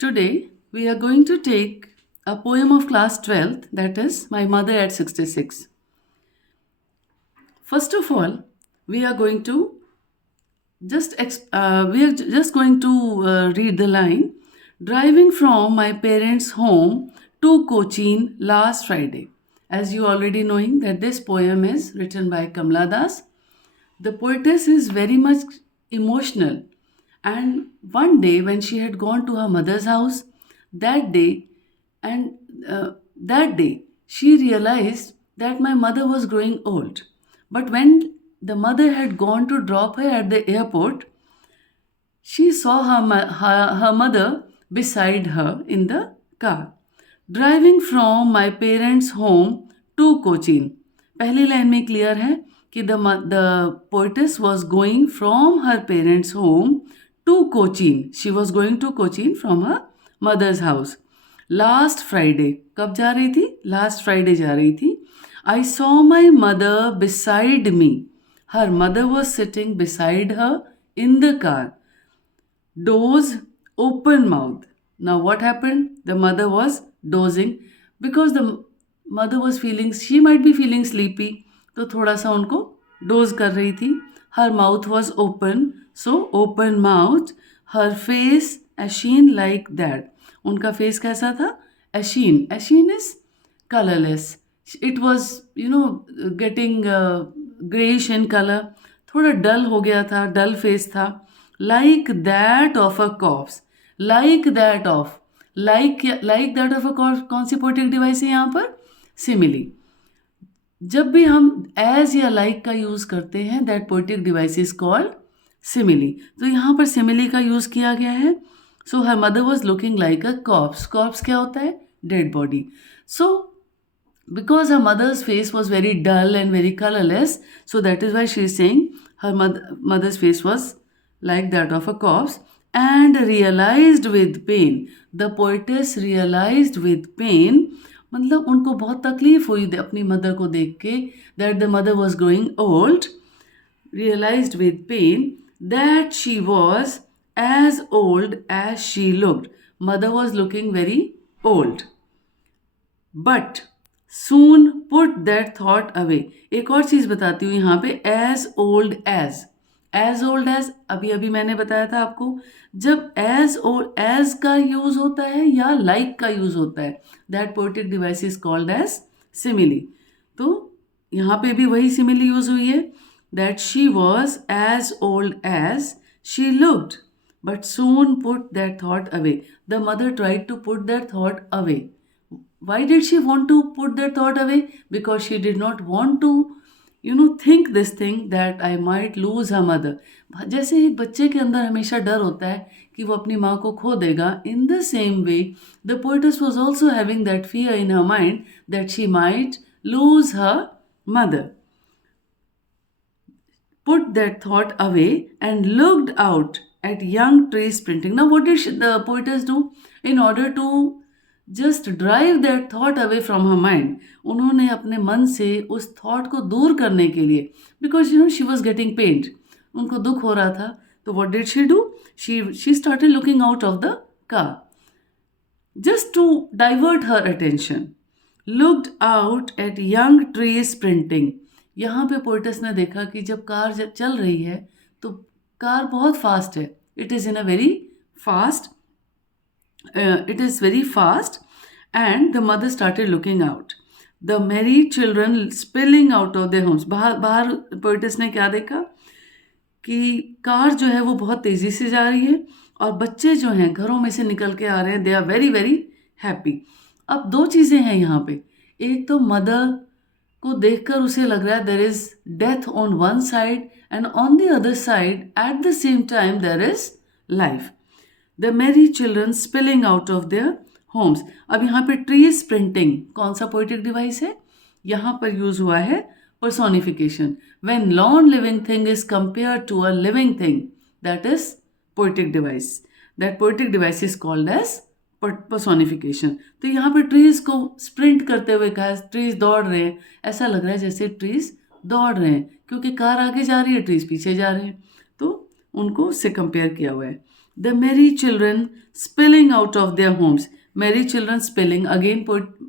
Today we are going to take a poem of class 12th, that is My Mother at 66. First of all, we are going to just going to read the line. Driving from my parents' home to Cochin last Friday. As you already knowing that this poem is written by Kamla Das. The poetess is very much emotional, and one day when she had gone to her mother's house, that day and that day she realized that my mother was growing old. But when the mother had gone to drop her at the airport, she saw her mother beside her in the car. Driving from my parents home to Cochin. पहली line में clear है कि the poetess was going from her parents home to Cochin. She was going to Cochin from her mother's house. Last Friday, कब जा रही थी? Last Friday जा रही थी. I saw my mother beside me. Her mother was sitting beside her in the car. Doze, open mouth. Now what happened? The mother was dozing because the mother was feeling, she might be feeling sleepy. तो थोड़ा सा उनको dose कर रही थी. Her mouth was open, so open mouth. Her face ashen like that. उनका face कैसा था? Ashen. Ashen is colorless. It was, getting grayish in color. थोड़ा डल हो गया था, डल फेस था. Like that of a corpse. Like that of. Like that of a corpse. कौन सी poetic device है यहाँ पर? सिमिली. जब भी हम एज या लाइक का यूज करते हैं, that poetic device is called simile. तो यहाँ पर सिमिली का यूज किया गया है. So her mother was looking like a corpse. Corpse क्या होता है? Dead body. So because her mother's face was very dull and very colorless, so that is why she is saying her mother's face was like that of a corpse. And realized with pain. The poetess realized with pain, मतलब उनको बहुत तकलीफ हुई अपनी mother को देख के, that the mother was growing old. Realized with pain that she was as old as she looked. Mother was looking very old. But soon put that thought away. एक और चीज बताती हूँ यहाँ पे. as old as अभी अभी मैंने बताया था आपको, जब as old as का यूज होता है या like का यूज होता है, that poetic device is called as simile. तो यहाँ पे भी वही simile यूज हुई है, that she was as old as she looked, but soon put that thought away. The mother tried to put that thought away. Why did she want to put that thought away? Because she did not want to, think this thing that I might lose her mother. जैसे एक बच्चे के अंदर हमेशा डर होता है कि वो अपनी माँ को खो देगा, in the same way, the poetess was also having that fear in her mind that she might lose her mother. Put that thought away and looked out at young trees sprinting. Now, what did the poetess do in order to just drive that thought away from her mind? उन्होंने अपने मन से उस thought को दूर करने के लिए, because she was getting pained, उनको दुख हो रहा था. तो what did she do? She started looking out of the car just to divert her attention. Looked out at young trees sprinting. यहाँ पे पोइटस ने देखा कि जब कार चल रही है तो कार बहुत फास्ट है. It is in a very fast, it is very fast. And the mother started looking out. The merry children spilling out of their homes. बाहर पोइटस ने क्या देखा कि कार जो है वो बहुत तेज़ी से जा रही है और बच्चे जो हैं घरों में से निकल के आ रहे हैं. They are very very happy. अब दो चीज़ें हैं यहाँ पे. एक तो मदर को देखकर उसे लग रहा है there is death on one side and on the other side at the same time there is life. The merry children spilling out of their homes. अब यहाँ पे ट्री स्प्रिंटिंग कौन सा पोएटिक डिवाइस है? यहाँ पर यूज हुआ है personification. When non-living thing is compared to a living thing, that is poetic device. That poetic device is called as personification. तो यहाँ पे ट्रीज को स्प्रिंट करते हुए कहा, ट्रीज दौड़ रहे हैं. ऐसा लग रहा है जैसे ट्रीज दौड़ रहे हैं क्योंकि कार आगे जा रही है, ट्रीज पीछे जा रहे हैं. तो उनको उससे कंपेयर किया हुआ है. The merry children spilling out of their homes. Merry children spilling, again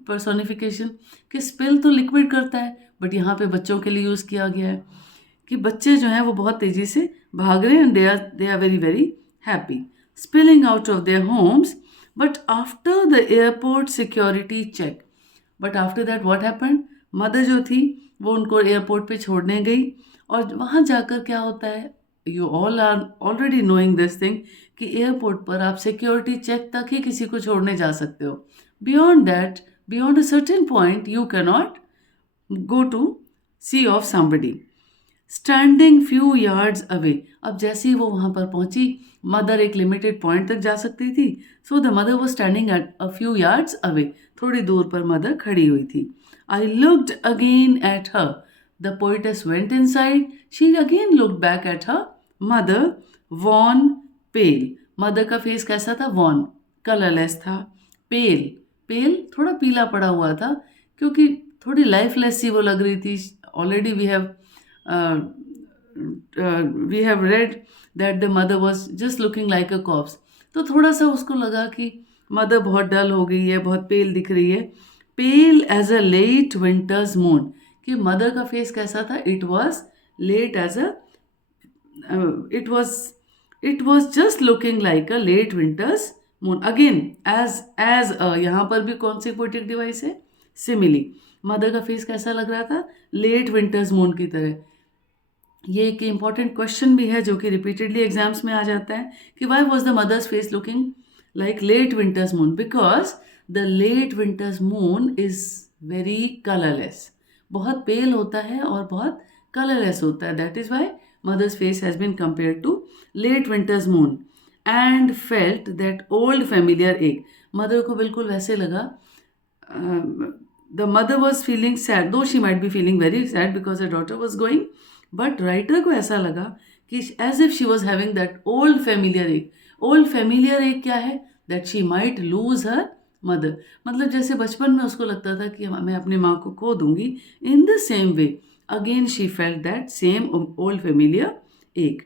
personification, कि spill तो liquid करता है, बट यहाँ पे बच्चों के लिए यूज़ किया गया है कि बच्चे जो हैं वो बहुत तेज़ी से भाग रहे हैं, and they are very very happy, spilling out of their homes. But after the airport security check, but after that what happened, mother जो थी वो उनको एयरपोर्ट पे छोड़ने गई, और वहाँ जाकर क्या होता है, you all are already knowing this thing, कि एयरपोर्ट पर आप सिक्योरिटी चेक तक ही किसी को छोड़ने जा सकते हो. Beyond that, beyond a certain point you cannot go to see off somebody. Standing few yards away, अब जैसे ही वो वहाँ पर पहुँची, मदर एक लिमिटेड पॉइंट तक जा सकती थी, so the mother was standing at a few yards away, थोड़ी दूर पर मदर खड़ी हुई थी. I looked again at her, the poetess went inside, she again looked back at her mother, wan, pale. Mother का फेस कैसा था? Von, colourless था. पेल, पेल थोड़ा पीला पड़ा हुआ था, क्योंकि थोड़ी लाइफलेस सी वो लग रही थी. Already we have read that the mother was just looking like a corpse. तो थोड़ा सा उसको लगा कि मदर बहुत डल हो गई है, बहुत पेल दिख रही है. Pale as a late winter's moon, कि मदर का फेस कैसा था? It was late as a it was just looking like a late winter's moon. Again, as a, यहाँ पर भी कौन सी पोएटिक डिवाइस है? सिमिली. मदर का फेस कैसा लग रहा था? लेट विंटर्स मून की तरह. ये एक इम्पॉर्टेंट क्वेश्चन भी है जो कि रिपीटेडली एग्जाम्स में आ जाता है कि why was the mother's face looking like late winter's moon? Because the late winter's moon is very colourless, बहुत पेल होता है और बहुत कलरलेस होता है. That is why mother's face has been compared to late winter's moon, and felt that old familiar ache. Mother को बिल्कुल वैसे लगा. The mother was feeling sad, though she might be feeling very sad because her daughter was going, but writer को ऐसा लगा कि as if she was having that old familiar ache. Old familiar ache क्या है? That she might lose her mother. मतलब जैसे बचपन में उसको लगता था कि मैं अपनी माँ को खो दूंगी. In the same way, again she felt that same old familiar एक,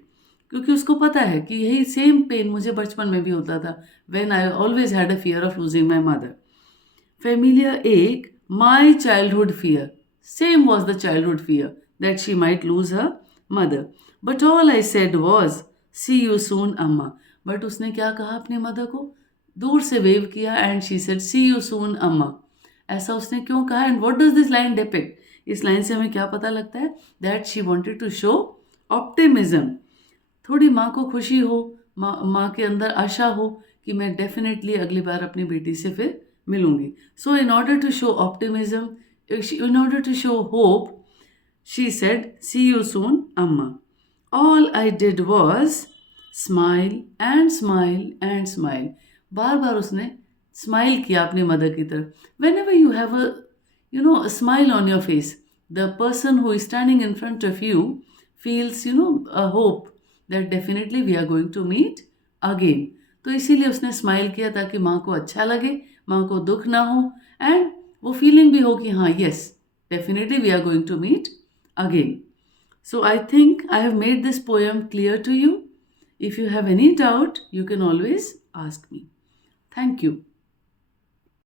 क्योंकि उसको पता है कि यही सेम पेन मुझे बचपन में भी होता था, when I always had a fear of losing my mother. Familiar एक, my childhood fear, same was the childhood fear that she might lose her mother. But all I said was see you soon amma. But उसने क्या कहा अपनी mother को? दूर से wave किया, and she said see you soon अम्मा. ऐसा उसने क्यों कहा? And what does this line depict? इस लाइन से हमें क्या पता लगता है? That she wanted to show optimism. थोड़ी माँ को खुशी हो, माँ के अंदर आशा हो कि मैं डेफिनेटली अगली बार अपनी बेटी से फिर मिलूंगी. So in order to show optimism, in order to show hope, she said see you soon amma. All I did was smile and smile and smile. बार बार उसने स्माइल किया अपनी मदर की तरफ. Whenever you have a smile on your face, the person who is standing in front of you feels a hope that definitely we are going to meet again. तो इसीलिए उसने smile किया ताकि माँ को अच्छा लगे, माँ को दुख ना हो, एंड वो फीलिंग भी हो कि हाँ, yes, definitely we are going to meet again. So I think I have made this poem clear to you. If you have any doubt, you can always ask me. Thank you.